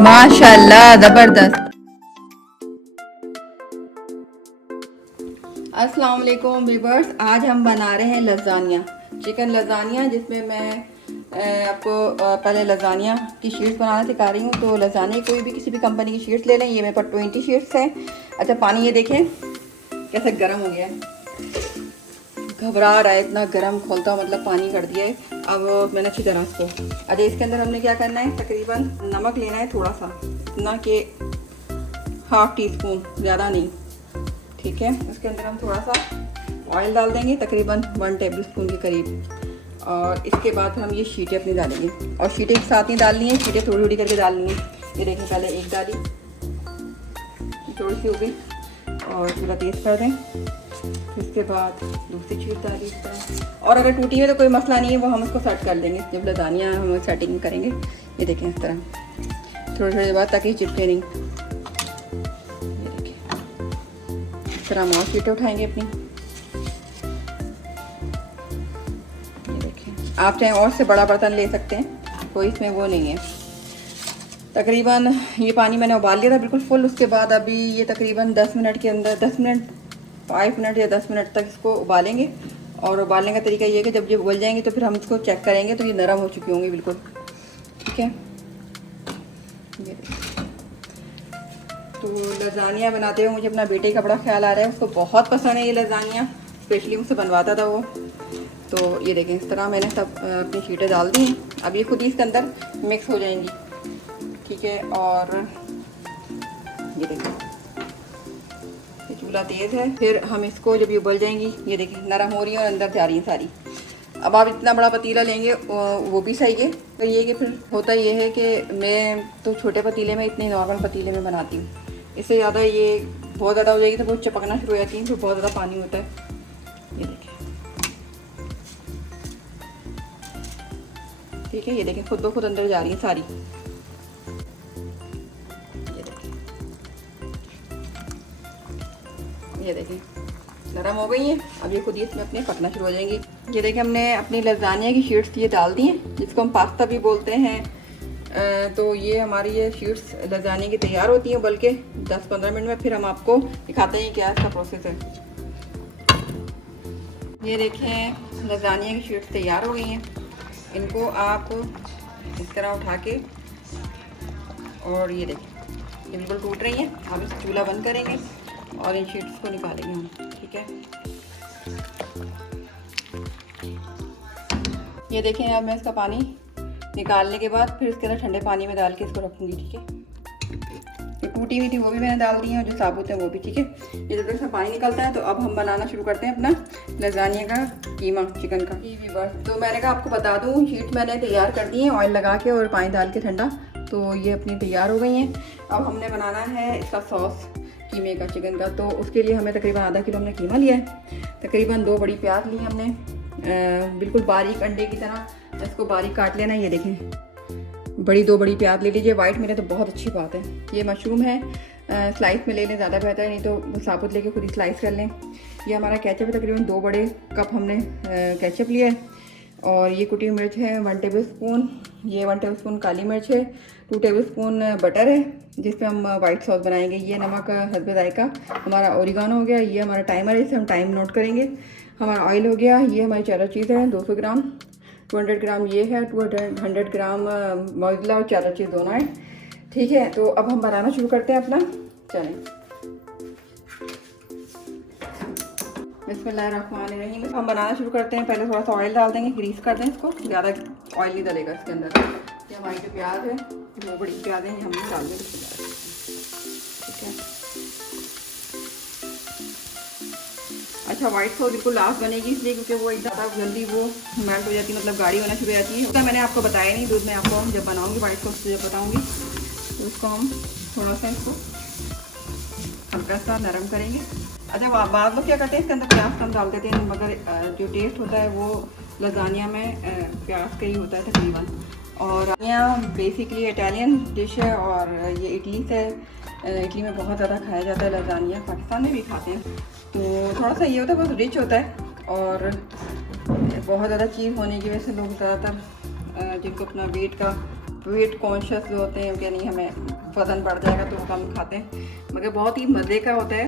माशाल्लाह जबरदस्त। अस्सलाम वालेकुम व्यूअर्स, आज हम बना रहे हैं लजानिया, चिकन लजानिया, जिसमें मैं आपको पहले लजानिया की शीट्स बनाना सिखा रही हूँ। तो लजानिया कोई भी किसी भी कंपनी की शीट्स ले लें। ये मेरे पास 20 शीट्स हैं। अच्छा, पानी ये देखें कैसे गर्म हो गया है, घबरा रहा है, इतना गर्म खोलता हुआ मतलब पानी कर दिया है। अब मैंने अच्छी तरह इसको, अच्छा इसके अंदर हमने क्या करना है, तकरीबन नमक लेना है थोड़ा सा, इतना कि ½ टीस्पून, ज़्यादा नहीं, ठीक है। उसके अंदर हम थोड़ा सा ऑयल डाल देंगे, तकरीबन 1 टेबल स्पून के करीब। और इसके बाद हम ये शीटें अपनी डालेंगे, और शीटें एक साथ नहीं डालनी है, शीटें थोड़ी थोड़ी करके डालनी है। ये देखें, पहले एक डाली, थोड़ी सी हो गई, और पूरा तेज़ कर दें। इसके बाद दूसरी शीट डाली इस तरह, और अगर टूटी है तो कोई मसला नहीं है, वो हम उसको सेट कर लेंगे जब लजानिया हम सेटिंग करेंगे। ये देखें इस तरह थोड़ी थोड़ी देर बाद, ताकि चिपके नहीं। ये देखें इस तरह हम और शीटें उठाएंगे अपनी। ये देखें, आप चाहे और से बड़ा बर्तन ले सकते हैं, कोई इसमें वो नहीं है। तकरीबन ये पानी मैंने उबाल लिया था बिल्कुल फुल। उसके बाद अभी ये तकरीबन 10 मिनट के अंदर, 5 मिनट या 10 मिनट तक इसको उबालेंगे। और उबालने का तरीका ये है कि जब ये उबल जाएंगे तो फिर हम इसको चेक करेंगे, तो ये नरम हो चुकी होंगी बिल्कुल, ठीक है। ये तो लजानिया बनाते हुए मुझे अपना बेटे का बड़ा ख्याल आ रहा है, उसको बहुत पसंद है ये लजानिया, स्पेशली मुझसे बनवाता था वो। तो ये देखें इस तरह मैंने सब अपनी शीटें डाल दी। अब ये खुद ही इसके अंदर मिक्स हो जाएंगी, ठीक है। और ये देखें, ये चूल्हा तेज़ है। फिर हम इसको जब ये उबल जाएंगी, ये देखिए नरम हो रही है और अंदर जा रही है सारी। अब आप इतना बड़ा पतीला लेंगे वो भी सही है। तो ये कि फिर होता ये है कि मैं तो छोटे पतीले में, इतने नॉर्मल पतीले में बनाती हूँ। इससे ज़्यादा ये बहुत ज़्यादा हो जाएगी तो वो चिपकना शुरू हो जाती है, फिर बहुत ज़्यादा पानी होता है। ये देखिए, ठीक है। ये देखें खुद ब खुद अंदर जा रही है सारी। ये देखें नरम हो गई हैं। अब ये खुद ही इसमें अपने पकना शुरू हो जाएंगी। ये देखें हमने अपनी लजानिया की शीट्स ये डाल दी हैं, जिसको हम पास्ता भी बोलते हैं। तो ये हमारी ये शीट्स लजानिया की तैयार होती हैं, बल्कि 10-15 मिनट में फिर हम आपको दिखाते हैं क्या इसका प्रोसेस है। ये देखें लजानिया की शीट्स तैयार हो गई हैं। इनको आप इस तरह उठा के, और ये देखें ये बिल्कुल टूट रही हैं। अब इस चूल्हा बंद करेंगे और इन शीट्स को निकालेंगे हम, ठीक है। ये देखें, अब मैं इसका पानी निकालने के बाद फिर इसके अंदर ठंडे पानी में डाल के इसको रखूँगी, ठीक है। जो टूटी हुई थी वो भी मैंने डाल दी है, और जो साबुत है वो भी, ठीक है। ये जब तक इसमें पानी निकलता है तो अब हम बनाना शुरू करते हैं अपना लजानिया का कीमा चिकन का। तो मैंने कहा आपको बता दूँ, शीट मैंने तैयार कर दी है ऑयल लगा के और पानी डाल के ठंडा। तो ये अपनी तैयार हो गई हैं। अब हमने बनाना है इसका सॉस कीमे का, चिकन का। तो उसके लिए हमें तकरीबन आधा किलो हमने कीमा लिया है। तकरीबन 2 बड़ी प्याज ली हमने, बिल्कुल बारीक अंडे की तरह इसको बारीक काट लेना है। ये देखें बड़ी 2 बड़ी प्याज ले लीजिए, वाइट मिले तो बहुत अच्छी बात है। ये मशरूम है, स्लाइस में ले लें ज़्यादा बेहतर है, नहीं तो वो साबुत लेके खुद ही स्लाइस कर लें। ये हमारा केचप है, तकरीबन 2 बड़े कप हमने केचप लिया है। और ये कुटी मिर्च है 1 टेबल स्पून, ये 1 टेबल स्पून काली मिर्च है, 2 टेबल स्पून बटर है जिसपे हम वाइट सॉस बनाएंगे। ये नमक हस्बे जायका, हमारा ओरिगानो हो गया, ये हमारा टाइमर है, इसे हम टाइम नोट करेंगे। हमारा ऑयल हो गया, ये हमारी चेडर चीज़ है 200 ग्राम, 200 ग्राम ये है, 200 ग्राम मोज़रेला और चेडर चीज़ दोनों है, ठीक है। तो अब हम बनाना शुरू करते हैं अपना, चलें। बिस्मिल्लाहिर्रहमानिर्रहीम। हम बनाना शुरू करते हैं। पहले थोड़ा सा ऑयल डाल देंगे, ग्रीस कर दें इसको, ज़्यादा ऑयल नहीं डलेगा इसके अंदर। ये हमारी जो प्याज है, 2 बड़ी प्याज है, हम डाल देंगे, ठीक है। अच्छा, वाइट सॉस बिल्कुल लास्ट बनेगी, इसलिए क्योंकि वो एक ज़्यादा जल्दी वो मेल्ट हो जाती है, मतलब गाढ़ी होना शुरू हो जाती है। उसका मैंने आपको बताया नहीं, दूध में आपको जब बनाऊँगी वाइट सॉस जब बताऊँगी, तो उसको हम थोड़ा सा इसको हल्का सा नरम करेंगे। अच्छा, बाद लोग क्या करते हैं, इसके अंदर प्याज कम डाल देते हैं, मगर जो टेस्ट होता है वो लजानिया में प्याज का ही होता है तकरीबन। और यहाँ बेसिकली इटालियन डिश है, और ये इटली से, इटली में बहुत ज़्यादा खाया जाता है लजानिया, पाकिस्तान में भी खाते हैं। तो थोड़ा सा ये होता है, बहुत रिच होता है, और बहुत ज़्यादा चीज़ होने की वजह से लोग ज़्यादातर जिनको अपना वेट का वेट कॉन्शियस जो होते हैं कि नहीं हमें वज़न बढ़ जाएगा तो वो कम खाते हैं, मगर बहुत ही मज़े का होता है।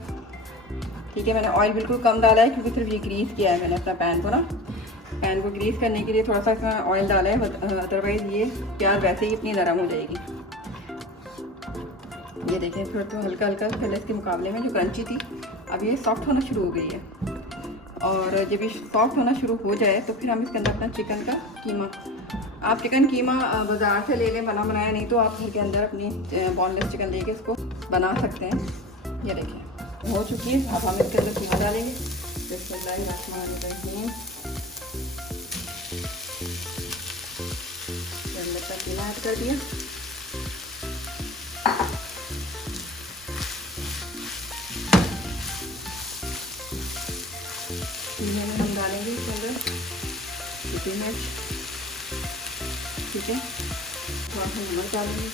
ठीक है, मैंने ऑयल बिल्कुल कम डाला है क्योंकि सिर्फ ये ग्रीस किया है मैंने अपना पैन को ग्रीस करने के लिए थोड़ा सा इसमें ऑयल डाला है, अदरवाइज़ ये प्याज वैसे ही इतनी नरम हो जाएगी। ये देखें फिर तो हल्का हल्का पहले इसके मुकाबले में जो क्रंची थी अब ये सॉफ्ट होना शुरू हो गई है। और जब ये सॉफ्ट होना शुरू हो जाए तो फिर हम इसके अंदर अपना चिकन का कीमा, आप चिकन कीमा बाज़ार से ले लें बना बनाया, नहीं तो आप घर के अंदर अपनी बोनलेस चिकन लेके इसको बना सकते हैं। ये देखिए हो चुकी है। अब हम इसके अंदर कीमा डालेंगे। बिस्मिल्लाहिर्रहमानिर्रहीम। अंदर का कीमा ऐड कर दिया। कीमे में हम डालेंगे इसके अंदर सूखी मिर्च, ठीक है, थोड़ा सा नमक डालेंगे,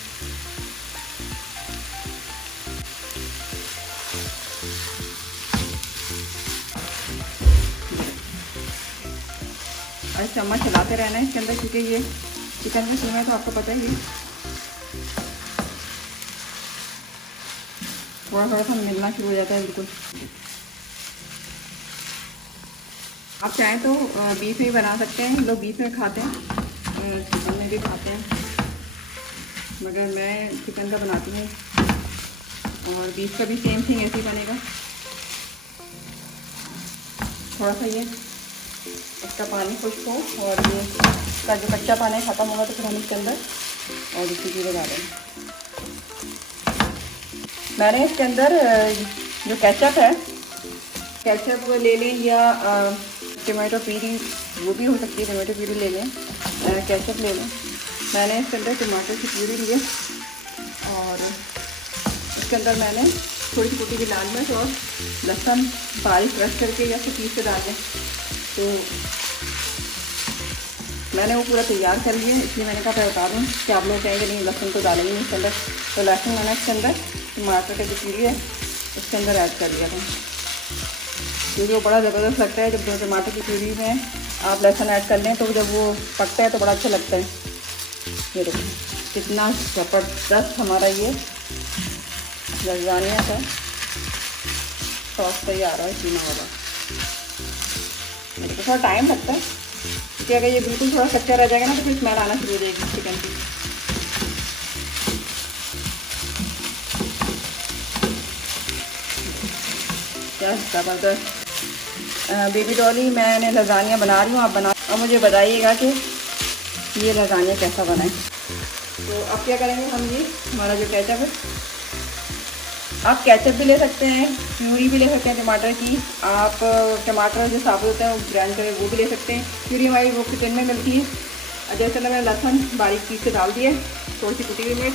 और चम्मच चलाते रहना है इसके अंदर क्योंकि ये चिकन का कीमा है तो आपको पता ही है थोड़ा थोड़ा सा मिलना शुरू हो जाता है बिल्कुल। आप चाहें तो बीफ में बना सकते हैं, लोग बीफ में खाते हैं, चिकन में भी खाते हैं, मगर मैं चिकन का बनाती हूँ और बीफ का भी सेम थिंग ऐसे ही बनेगा। थोड़ा सा ये इसका पानी खुश्क हो और ये इसका जो कच्चा पानी ख़त्म होगा तो फिर हम इसके अंदर और दूसरी चीज़ें डालेंगे। मैंने इसके अंदर जो केचप है, केचप ले लें या टमाटो प्यूरी, वो भी हो सकती है, टमाटो प्यूरी ले लें, केचप ले लें। मैंने इसके अंदर टमाटर की प्यूरी ली है और इसके अंदर मैंने थोड़ी सी कुटी हुई लाल मिर्च और लहसुन बारीक क्रश करके या फिर पीस के डाल दें। तो मैंने वो पूरा तैयार कर लिया, इसलिए मैंने कहा मैं बता दूँ कि आप लोग कहेंगे नहीं लहसुन तो डालेंगे नहीं इसके अंदर, तो लहसुन मैंने इसके अंदर टमाटर का जो प्यूरी है उसके अंदर ऐड कर दिया था, क्योंकि वो बड़ा ज़बरदस्त लगता है। जब टमाटर की प्यूरी में आप लहसुन ऐड कर लें तो जब वो पकता है तो बड़ा अच्छा लगता है। ये देखिए कितना ज़बरदस्त हमारा ये लज़ानिया का सॉस तैयार है कीमा वाला। तो थोड़ा टाइम लगता है क्योंकि अगर ये बिल्कुल थोड़ा कच्चा रह जाएगा ना तो फिर स्मेल आना शुरू हो जाएगी चिकन की। क्या ज़बरदस्त बेबी डॉली, मैंने लज़ानिया बना रही हूँ, आप बना और मुझे बताइएगा कि ये लज़ानिया कैसा बना है। तो अब क्या करेंगे हम, ये हमारा जो केचप है, आप केचप भी ले सकते हैं, प्यूरी भी ले सकते हैं टमाटर की, आप टमाटर जो साबुत होता है वो ग्राइंड करके वो भी ले सकते हैं। प्यूरी हमारी वो किचन में मिलती है। जैसे मैंने लहसुन बारीक पीस के डाल दिए, थोड़ी सी कुटी हुई मिर्च,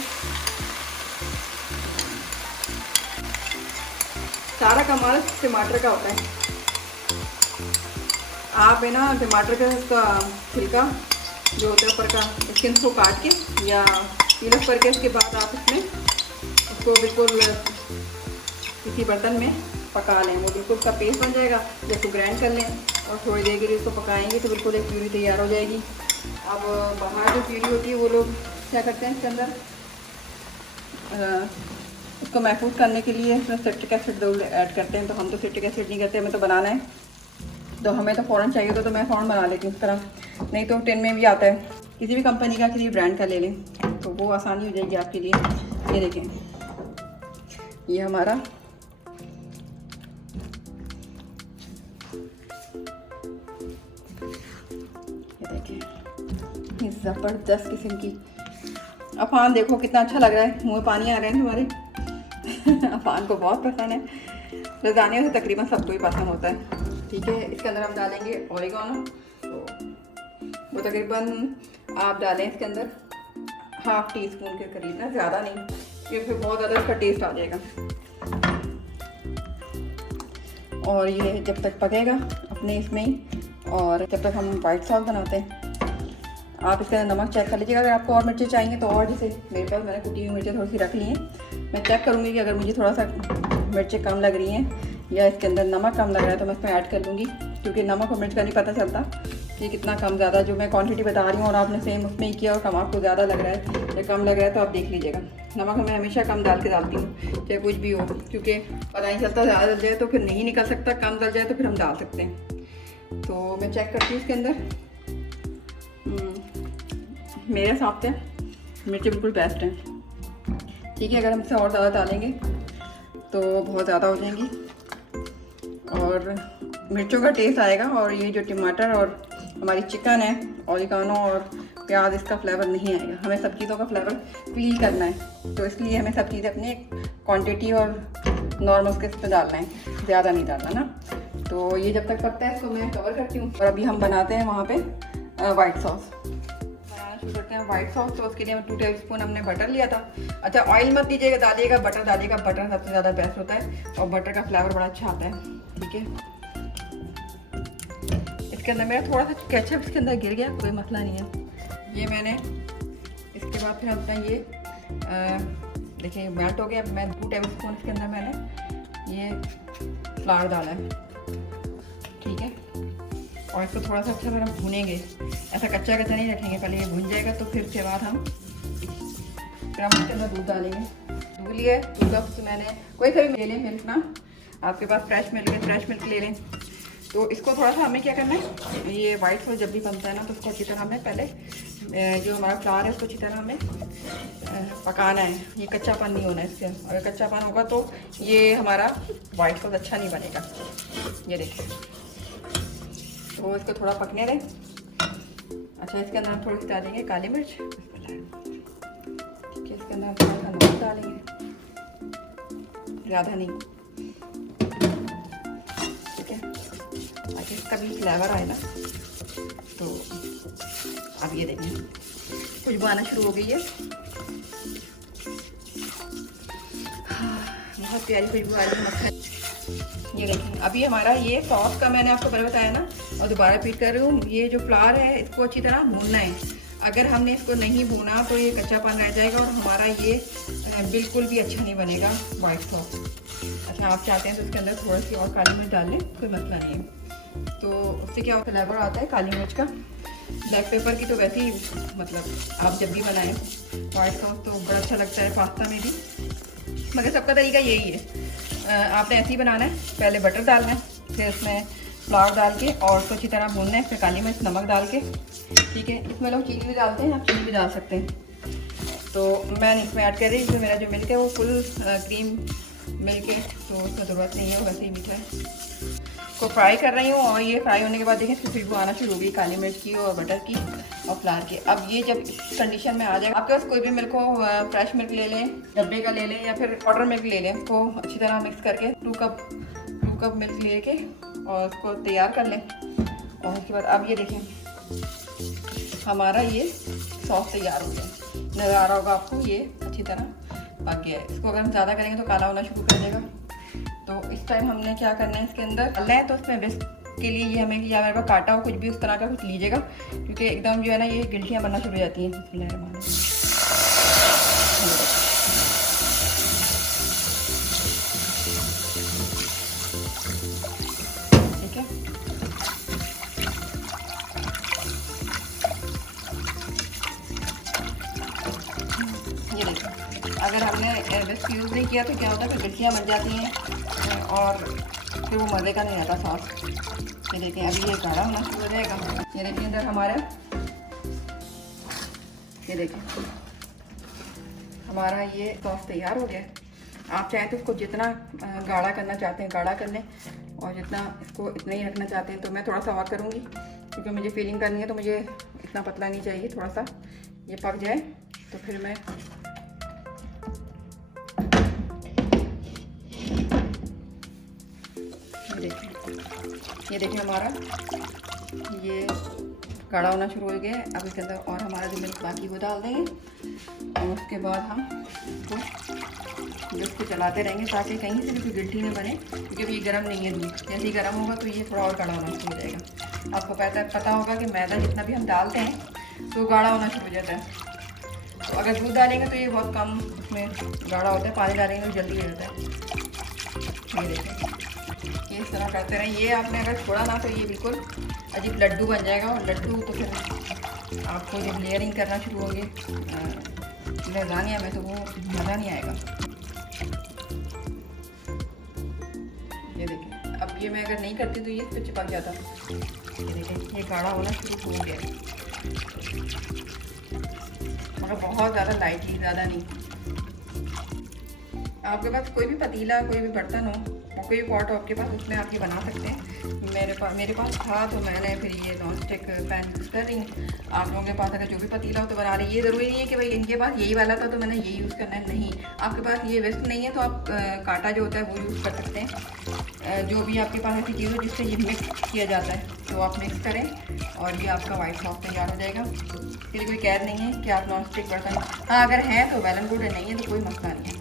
सारा कमाल टमाटर का होता है। आप है ना टमाटर का छिलका जो होता है ऊपर का स्किन को काट के या पील ऑफ करके उसके बाद आप इसमें उसको बिल्कुल किसी बर्तन में पका लें, वो बिल्कुल उसका पेस्ट बन जाएगा। जब उसको ग्राइंड कर लें और थोड़ी देर के लिए उसको पकाएंगे तो बिल्कुल एक प्यूरी तैयार हो जाएगी। अब बाहर जो प्यूरी होती है वो लोग क्या करते हैं इसके अंदर उसको महफूज करने के लिए इसमें सिट्रिक एसिड ऐड करते हैं, तो हम तो सिट्रिक एसिड नहीं करते, हमें तो बनाना है तो हमें तो फ़ौरन चाहिए तो मैं फ़ौरन बना लेती हूँ इस तरह। नहीं तो टिन में भी आता है, किसी भी कंपनी का किसी ब्रांड का ले लें तो वो आसानी हो जाएगी आपके लिए। ये देखें ये हमारा ज़बरदस्त किस्म की अफान, देखो कितना अच्छा लग रहा है, मुँह में पानी आ रहा है हमारे अफान को बहुत पसंद है। लज़ानिया से तकरीबन सबको ही पसंद होता है। ठीक है, इसके अंदर हम डालेंगे ओरिगानो, तो वो तकरीबन आप डालें इसके अंदर हाफ़ टी स्पून के करीब, ना ज़्यादा नहीं, क्योंकि फिर बहुत ज़्यादा इसका टेस्ट आ जाएगा। और ये जब तक पकेगा अपने इसमें ही, और जब तक हम वाइट सॉस बनाते हैं आप इसके अंदर नमक चेक कर लीजिएगा। अगर आपको और मिर्चें चाहिए तो और, जैसे मेरे पास मैंने कुटी हुई मिर्चें थोड़ी सी रख ली हैं, मैं चेक करूँगी कि अगर मुझे थोड़ा सा मिर्चें कम लग रही हैं या इसके अंदर नमक कम लग रहा है तो मैं इसमें ऐड कर लूँगी, क्योंकि नमक और मिर्च का नहीं पता चलता ये कितना कम ज़्यादा जो मैं क्वांटिटी बता रही हूँ और आपने सेम उसमें ही किया और कम आपको ज़्यादा लग रहा है या कम लग रहा है तो आप देख लीजिएगा। नमक मैं हमेशा कम डाल के डालती हूँ चाहे कुछ भी हो, क्योंकि पता नहीं चलता ज़्यादा डल जाए तो फिर नहीं निकल सकता, कम डल जाए तो फिर हम डाल सकते हैं। तो मैं चेक करती हूँ इसके अंदर। मेरे हिसाब से मिर्ची बिल्कुल बेस्ट है। ठीक है, अगर हम इसे और ज़्यादा डालेंगे तो बहुत ज़्यादा हो जाएंगी और मिर्चों का टेस्ट आएगा और ये जो टमाटर और हमारी चिकन है, ऑरिगानो और प्याज, इसका फ्लेवर नहीं आएगा। हमें सब चीज़ों का फ्लेवर फील करना है, तो इसलिए हमें सब चीज़ें अपने क्वांटिटी और नॉर्मल के पे डालना है, ज़्यादा नहीं डालना ना। तो ये जब तक पकता है इसको मैं कवर करती हूँ और अभी हम बनाते हैं वहाँ पे वाइट सॉस बनाना शुरू करते हैं। वाइट सॉस तो उसके लिए 2 टेबल स्पून हमने बटर लिया था। अच्छा, ऑयल मत दीजिएगा, डालिएगा बटर, डालिएगा बटर सबसे ज़्यादा बेस्ट होता है और बटर का फ्लेवर बड़ा अच्छा आता है। ठीक है, इसके अंदर मेरा थोड़ा सा केचप इसके अंदर गिर गया, कोई मसला नहीं है। ये मैंने इसके बाद फिर अपना ये देखिए मेल्ट हो गया। मैं 2 टेबल स्पून इसके अंदर मैंने ये फ्लावर डाला है। ठीक है, और इसको थोड़ा सा अच्छा से हम भूनेंगे, ऐसा कच्चा कच्चा नहीं रखेंगे। पहले ये भून जाएगा तो फिर उसके बाद हम इसके अंदर दूध डालेंगे। दूध लिए, दूध का मैंने कोई सा भी ले लें मिल्क ना, आपके पास फ्रेश मिल्क है फ्रेश मिल्क ले लें। तो इसको थोड़ा सा हमें क्या करना है, ये वाइट सॉस जब भी बनता है ना तो उसको अच्छी तरह हमें पहले जो हमारा फ्लावर है उसको अच्छी तरह हमें पकाना है। ये कच्चापन नहीं होना है इससे, अगर कच्चापन होगा तो ये हमारा वाइट सॉस अच्छा नहीं बनेगा। ये देखिए, तो इसको थोड़ा पकने दें। अच्छा, इसके अंदर हम थोड़ी सी डालेंगे काली मिर्च, ठीक है, इसके अंदर हम थोड़ा सा नमक डालेंगे, ज़्यादा नहीं, ठीक है, ताकि इसका भी फ्लेवर आए ना। तो अब ये देखें खुशबू आना शुरू हो गई है, बहुत प्यारी खुशबू आ रही है मक्खन। ये देखें, अभी हमारा ये सॉस का मैंने आपको पहले बताया ना और दोबारा रिपीट कर रही हूँ, ये जो फ्लावर है इसको अच्छी तरह भूनना है। अगर हमने इसको नहीं भूना तो ये कच्चापन रह जाएगा और हमारा ये बिल्कुल भी अच्छा नहीं बनेगा वाइट सॉस। अच्छा, आप चाहते हैं तो इसके अंदर थोड़ी सी और काली मिर्च डाल लें, कोई मसला नहीं है। तो उससे क्या फ्लेवर आता है काली मिर्च का। ब्लैक पेपर की तो वैसे ही मतलब आप जब भी बनाएं वाइट सॉस तो बड़ा अच्छा लगता है पास्ता में भी, मगर सबका तरीका यही है। आपने ऐसे ही बनाना है, पहले बटर डालना है, फिर उसमें फ्लावर डाल के और उसको अच्छी तरह भूनना है, फिर काली मिर्च नमक डाल के। ठीक है, इसमें लोग चीनी भी डालते हैं, आप चीनी भी डाल सकते हैं। तो मैं इसमें ऐड कर रही हूँ, मेरा जो मिल्क है वो फुल क्रीम मिल्क है, तो उसकी ज़रूरत नहीं है, वैसे ही मीठा है। को फ्राई कर रही हूँ और ये फ्राई होने के बाद देखें इसकी खुशबू आना शुरू हो गई काली मिर्च की और बटर की और फ्लावर की। अब ये जब इस कंडीशन में आ जाएगा, आपके पास कोई भी मिल्क हो, फ्रेश मिल्क ले लें, डब्बे का ले लें या फिर पाउडर मिल्क ले लें, उसको अच्छी तरह मिक्स करके 2 कप मिल्क लेके और उसको तैयार कर लें। और उसके बाद अब ये देखें हमारा ये सॉस तैयार हो गया, नज़र आ रहा होगा आपको, ये अच्छी तरह पक गया है। इसको अगर हम ज़्यादा करेंगे तो काला होना शुरू कर देगा। तो इस टाइम हमने क्या करना है, इसके अंदर डालना है, तो उसमें विस्क के लिए ये हमें या मेरे पास काटा हो कुछ भी उस तरह का कुछ लीजिएगा, क्योंकि एकदम जो है ना ये गिल्टियाँ बनना शुरू हो जाती हैं। ठीक है, ये देखिए, अगर हमने विस्क यूज़ नहीं किया तो क्या होता है, फिर गिल्टियाँ बन जाती हैं और फिर वो मज़े का नहीं आता सॉस। ये देखें, अभी ये गाढ़ा होना शुरू हो जाएगा। ये देखिए अंदर हमारा, ये देखें हमारा ये सॉस तैयार हो गया। आप चाहें तो इसको जितना गाढ़ा करना चाहते हैं गाढ़ा कर लें और जितना इसको इतना ही रखना चाहते हैं तो मैं थोड़ा सा और करूँगी, क्योंकि मुझे फीलिंग करनी है तो मुझे इतना पतला नहीं चाहिए, थोड़ा सा ये पक जाए तो फिर मैं ये देखिए हमारा ये गाढ़ा होना शुरू हो गया है। अब इसके अंदर और हमारा जो मिल्क बाकी वो डाल देंगे और उसके बाद हम इसको चलाते रहेंगे ताकि कहीं से भी कोई गिल्टी न बने, क्योंकि अभी ये गर्म नहीं है दूध। जैसे ही गर्म होगा तो ये थोड़ा और गाढ़ा होना शुरू हो जाएगा। आपको पता होगा कि मैदा जितना भी हम डालते हैं तो गाढ़ा होना शुरू हो जाता है। तो अगर दूध डालेंगे तो ये बहुत कम उसमें गाढ़ा होता है, पानी डालेंगे तो जल्दी हो जाता है। ये देखिए ये इस तरह करते रहें। ये आपने अगर छोड़ा ना तो ये बिल्कुल अजीब लड्डू बन जाएगा, और लड्डू तो फिर आपको जब लेयरिंग करना शुरू होंगे लज़ानिया में तो वो मज़ा नहीं आएगा। ये देखिए, अब ये मैं अगर नहीं करती तो ये इस पर चिपक जाता। ये देखिए, ये गाढ़ा होना शुरू हो गया, मगर बहुत ज़्यादा लाइटली, ज़्यादा नहीं। आपके पास कोई भी पतीला, कोई भी बर्तन हो, कोई भी पॉट हो आपके पास, उसमें आप ये बना सकते हैं। मेरे पास था तो मैंने फिर ये नॉन स्टिक पैन यूज़ कर रही हूँ। आप लोगों के पास अगर जो भी पतीला हो तो बना रही। ये ज़रूरी नहीं है कि भाई इनके पास यही वाला था तो मैंने ये यूज़ करना है, नहीं। आपके पास ये वेस्ट नहीं है तो आप कांटा जो होता है वो यूज़ कर सकते हैं। जो भी आपके पास ऐसी चीज़ हो जिससे ये मिक्स किया जाता है तो आप मिक्स करें, और ये आपका वाइट सॉस तैयार हो जाएगा। फिर कोई कैद नहीं है कि आप नॉन स्टिक बर्तन, हाँ अगर है तो वेल एंड गुड, नहीं है तो कोई मसला नहीं है,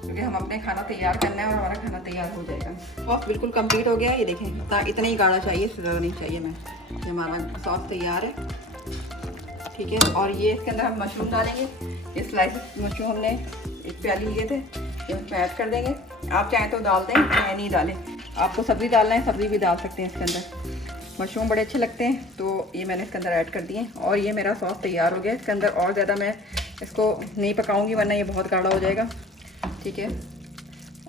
क्योंकि हम अपने खाना तैयार करना है और हमारा खाना तैयार हो जाएगा। सॉस बिल्कुल कंप्लीट हो गया है। ये देखें, इतना ही गाढ़ा चाहिए, इससे ज़्यादा नहीं चाहिए। ये हमारा सॉस तैयार है, ठीक है। और ये इसके अंदर हम मशरूम डालेंगे। ये स्लाइसेस मशरूम हमने एक प्याली लिए थे, ये इसमें ऐड कर देंगे। आप चाहें तो डाल दें, चाहे नहीं डालें। आपको सब्ज़ी डालना है, सब्ज़ी भी डाल सकते हैं इसके अंदर। मशरूम बड़े अच्छे लगते हैं तो ये मैंने इसके अंदर ऐड कर दिए, और ये मेरा सॉस तैयार हो गया। इसके अंदर और ज़्यादा मैं इसको नहीं पकाऊंगी, वरना ये बहुत गाढ़ा हो जाएगा, ठीक है।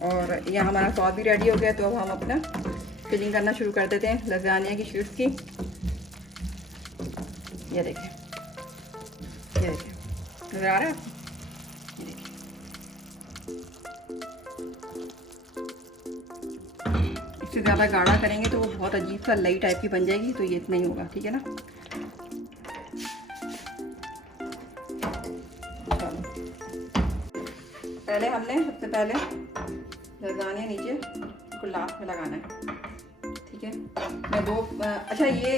और यह हमारा सॉस भी रेडी हो गया। तो अब हम अपना फिलिंग करना शुरू कर देते हैं लज़ानिया की शीट्स की। ये देखिए, ये देखिए, नज़र आ रहा है? ये देखिए, इससे ज़्यादा गाढ़ा करेंगे तो वो बहुत अजीब सा लई टाइप की बन जाएगी, तो ये इतना ही होगा, ठीक है ना। पहले हमने सबसे पहले लज़ानिया नीचे को लास्ट में लगाना है, ठीक है। मैं दो अच्छा ये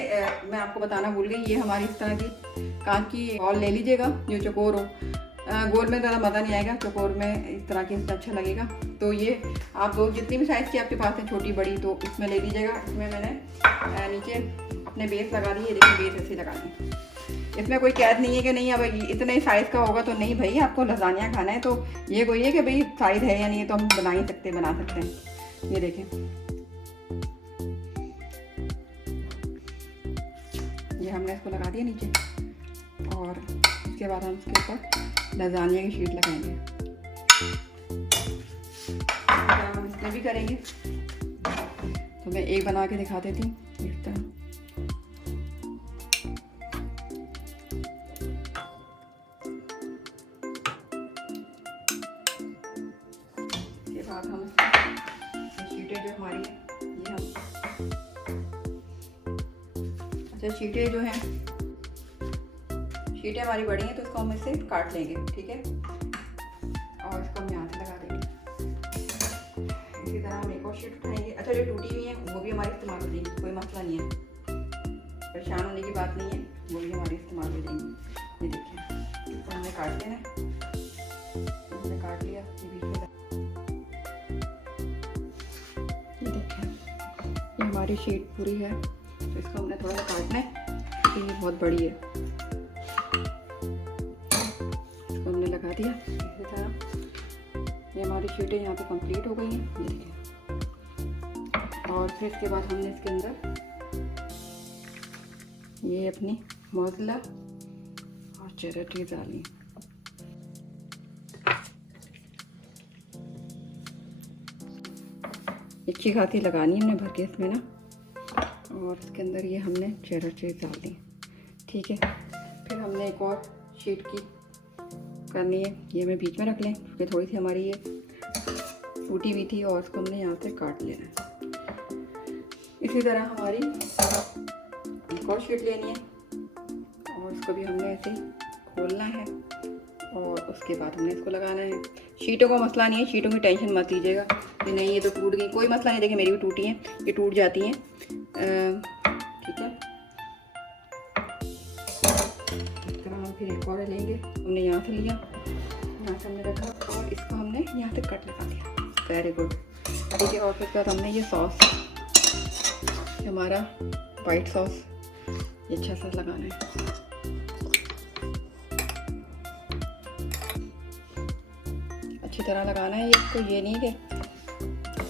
मैं आपको बताना भूल गई, ये हमारी इस तरह की कांच की बॉल ले लीजिएगा जो चौकोर हो। गोल में ज़्यादा मज़ा नहीं आएगा, चौकोर में इस तरह की अच्छा लगेगा। तो ये आप दो जितनी भी साइज़ की आपके पास है, छोटी बड़ी, तो इसमें ले लीजिएगा। इसमें मैंने नीचे अपने बेस लगा दी है। देखिए, बेस ऐसे लगा दी। इसमें कोई कैद नहीं है कि नहीं अब इतने साइज़ का होगा तो नहीं भाई, आपको लज़ानिया खाना है तो ये कोई है कि भाई साइज़ है या नहीं है तो हम बना ही सकते, बना सकते हैं। ये देखें, ये हमने इसको लगा दिया नीचे, और इसके बाद हम इसके ऊपर लज़ानिया की शीट लगाएंगे। हम इसमें भी करेंगे, तो मैं एक बना के दिखा देती हूँ इस तरह। हम शीटें जो हमारी ये हम अच्छा शीटें जो हैं, शीटें हमारी बड़ी हैं तो इसको हम इससे काट लेंगे, ठीक है। और इसको हम यहाँ से लगा देंगे। इसी तरह हम एक और शीट उठाएंगे। अच्छा, जो टूटी हुई है वो भी हमारी इस्तेमाल हो जाएगी, कोई मसला नहीं है, परेशान होने की बात नहीं है, वो भी हमारी इस्तेमाल हो जाएंगी। ये देखिए, इसको हमने काट देना है, हमने काट लिया। ये बीच में हमारी शीट पूरी है, तो इसको हमने थोड़ा सा काटना है क्योंकि ये बहुत बड़ी है। इसको हमने लगा दिया इसी तरह। ये हमारी शीटें यहाँ पे कंप्लीट हो गई हैं, ये देखिए। और फिर इसके बाद हमने इसके अंदर ये अपनी मोज़रेला और चेडर चीज़ डाली। अच्छी खासी लगानी है हमने भर के इसमें ना, और इसके अंदर ये हमने चेडर चीज़ डाल दी, ठीक है। फिर हमने एक और शीट की करनी है, ये मैं बीच में रख लें क्योंकि थोड़ी सी हमारी ये टूटी हुई थी, और इसको हमने यहाँ से काट लेना है। इसी तरह हमारी एक और शीट लेनी है, और इसको भी हमने ऐसे खोलना है, और उसके बाद हमने इसको लगाना है। शीटों का मसला नहीं है, शीटों की टेंशन मत लीजिएगा कि नहीं ये तो टूट गई, कोई मसला नहीं। देखिए, मेरी भी टूटी हैं, ये टूट जाती हैं, ठीक है। इस तरह हम फिर एक और लेंगे, हमने यहाँ से लिया, यहाँ से हमने रखा, और इसको हमने यहाँ से कट लगा दिया। वेरी गुड, ठीक है। और फिर बाद हमने ये सॉस, हमारा वाइट सॉस, ये अच्छा सा लगाना है। अच्छी तरह लगाना है इसको, ये नहीं कि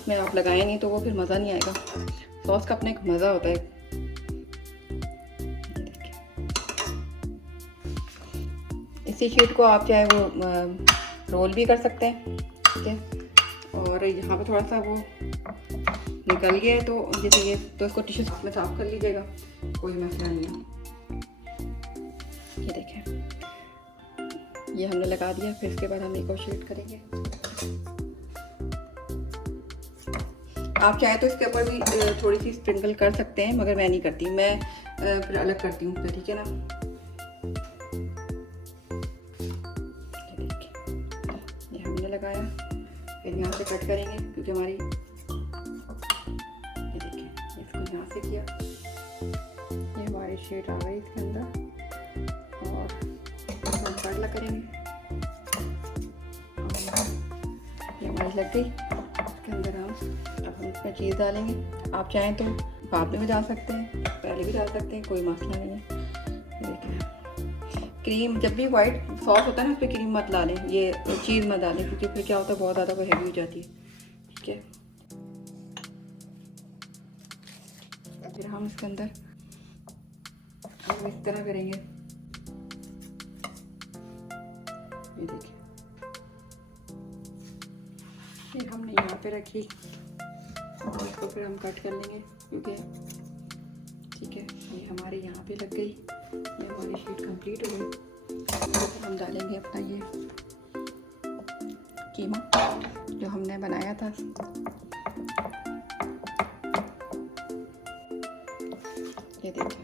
इसमें आप लगाएं नहीं तो वो फिर मज़ा नहीं आएगा। सॉस का अपना एक मज़ा होता है। इसी शीट को आप चाहे वो रोल भी कर सकते हैं, ठीक है। और यहाँ पे थोड़ा सा वो निकल गया है तो जैसे ये, तो इसको टिश्यू में साफ कर लीजिएगा, कोई मसला नहीं है। ये देखें, ये हमने लगा दिया। फिर इसके बाद हम एक और शीट करेंगे। आप चाहे तो इसके ऊपर भी थोड़ी सी स्प्रिंकल कर सकते हैं, मगर मैं नहीं करती, मैं फिर अलग करती हूँ, ठीक है ना। ये हमने लगाया, फिर यहाँ से कट करेंगे क्योंकि हमारी, ये देखिए, इसको यहाँ से किया, ये हमारी शीट आ गई इसके अंदर, और हम पतला करेंगे। ये हमारी लग गई इसके अंदर। अब हम इसमें चीज़ डालेंगे। आप चाहें तो बाद में भी डाल सकते हैं, पहले भी डाल सकते हैं, कोई मसला नहीं है। देखिए, क्रीम जब भी वाइट सॉस होता है ना, उस पर क्रीम मत डालें, ये चीज़ मत डालें, क्योंकि फिर क्या होता है, बहुत ज़्यादा वो हैवी हो जाती है, ठीक है। फिर हम इसके अंदर हम इस तरह करेंगे। ये देखिए, ये हमने यहाँ पे रखी, और इसको फिर हम कट कर लेंगे, क्योंकि ठीक है, ये हमारे यहाँ पे लग गई। ये हमारी शीट कंप्लीट हो गई। तो हम डालेंगे अपना ये कीमा जो हमने बनाया था। ये देखिए,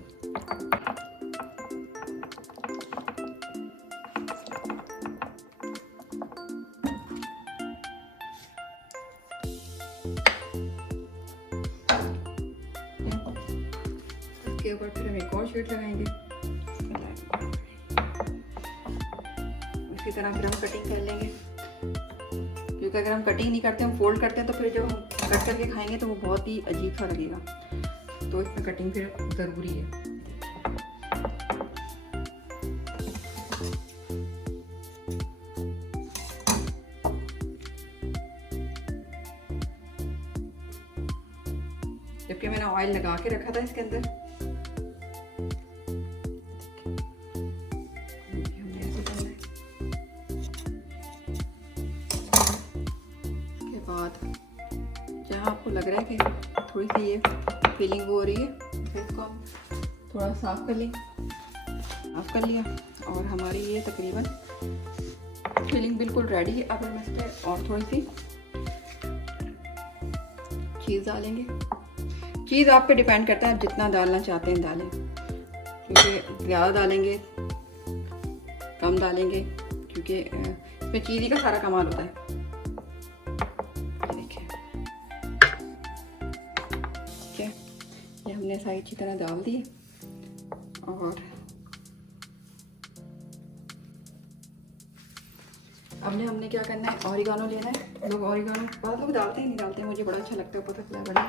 इसके ऊपर फिर हम एक और शीट लगाएंगे। इसी तरह फिर हम कटिंग कर लेंगे, क्योंकि अगर हम कटिंग नहीं करते, हम फोल्ड करते हैं, तो फिर जब हम कट करके खाएंगे तो वो बहुत ही अजीब सा लगेगा। तो इसमें कटिंग फिर ज़रूरी है। जबकि मैंने ऑयल लगा के रखा था इसके अंदर। हमने ऐसे करना है। इसके बाद जहाँ आपको लग रहा है कि थोड़ी सी ये फीलिंग हो रही है, तो इसको हम थोड़ा साफ कर लें। साफ कर लिया, और हमारी ये तकरीबन फीलिंग बिल्कुल रेडी है। अब हम इस पर और थोड़ी सी चीज़ डालेंगे। चीज़ आप पे डिपेंड करता है, आप जितना डालना चाहते हैं डालें, क्योंकि ज़्यादा डालेंगे, कम डालेंगे, क्योंकि इसमें चीज़ ही का सारा कमाल होता है। देखिए, ठीक है, ये हमने सारी अच्छी तरह डाल दी। और अब हमने क्या करना है, ऑरिगानो लेना है। लोग ऑरिगानो बहुत लोग डालते हैं, नहीं डालते हैं, मुझे बड़ा अच्छा लगता है, ऊपर से फ्लेवर है,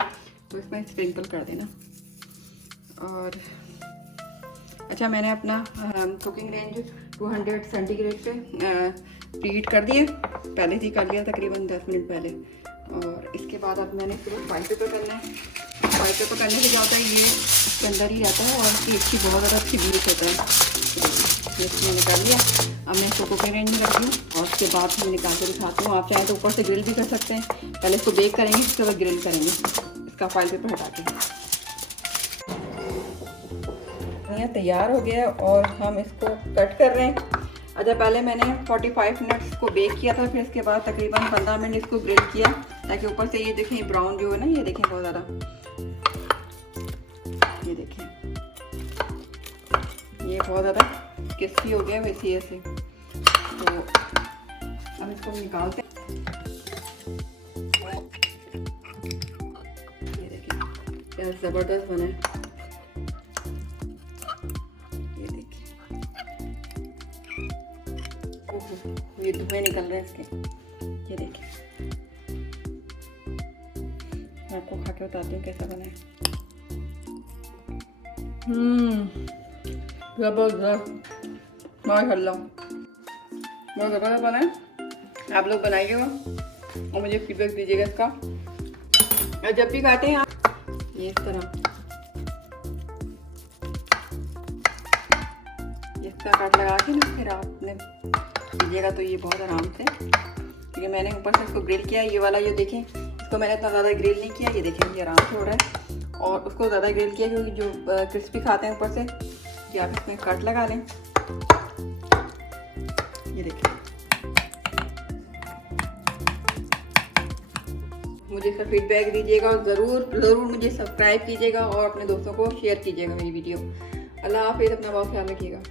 तो इसमें स्प्रिंकल कर देना। और अच्छा, मैंने अपना कुकिंग रेंज 200 सेंटीग्रेड पे प्रीहीट कर दिए, पहले से ही कर लिया तकरीबन 10 मिनट पहले। और इसके बाद अब मैंने इसको वाइट पेपर करना है। वाइट पेपर करने से क्या होता है, ये इसके अंदर ही रहता है और इसकी अच्छी बहुत ज़्यादा अच्छी ब्लीच होता है। ये मैंने कर लिया। अब मैं इसको कुकिंग रेंज में रख दूँ, और उसके बाद मैं निकाल के दिखाती हूँ। आप चाहें तो ऊपर से ग्रिल भी कर सकते हैं। पहले इसको बेक करेंगे, उसके बाद ग्रिल करेंगे, इसका फॉइल पेपर हटा के। तैयार हो गया, और हम इसको कट कर रहे हैं। अच्छा, पहले मैंने 45 मिनट्स को बेक किया था, फिर इसके बाद तकरीबन 15 मिनट इसको ग्रिल किया, ताकि ऊपर से ये देखें ब्राउन जो है ना, ये देखें बहुत ज़्यादा, ये देखें, ये बहुत ज़्यादा क्रिस्पी हो गया वैसे ऐसे। तो अब इसको निकालते हैं। ये देखें क्या ज़बरदस्त बना है, ये देखिए, ये धुएं निकल रहे हैं इसके, ये देखिए। मैं आपको खा के बताती हूँ कैसा बना है। जबरदस्त, माशाल्लाह, बहुत ज़बरदस्त बना है। आप लोग बनाइएगा और मुझे फीडबैक दीजिएगा इसका। और जब भी काटें आप ये इस तरह काट लगा के ना फिर आपने कीजिएगा तो ये बहुत आराम से, क्योंकि मैंने ऊपर से इसको ग्रिल किया। ये वाला ये देखें, इसको मैंने इतना ज़्यादा ग्रिल नहीं किया, ये देखें ये आराम से हो रहा है। और उसको ज़्यादा ग्रिल किया क्योंकि जो क्रिस्पी खाते हैं ऊपर से, ये आप इसमें कट लगा लें। ये देखें, मुझे इसका फीडबैक दीजिएगा और ज़रूर मुझे सब्सक्राइब कीजिएगा और अपने दोस्तों को शेयर कीजिएगा मेरी वीडियो। अल्लाह हाफिज़, अपना बहुत ख्याल रखिएगा।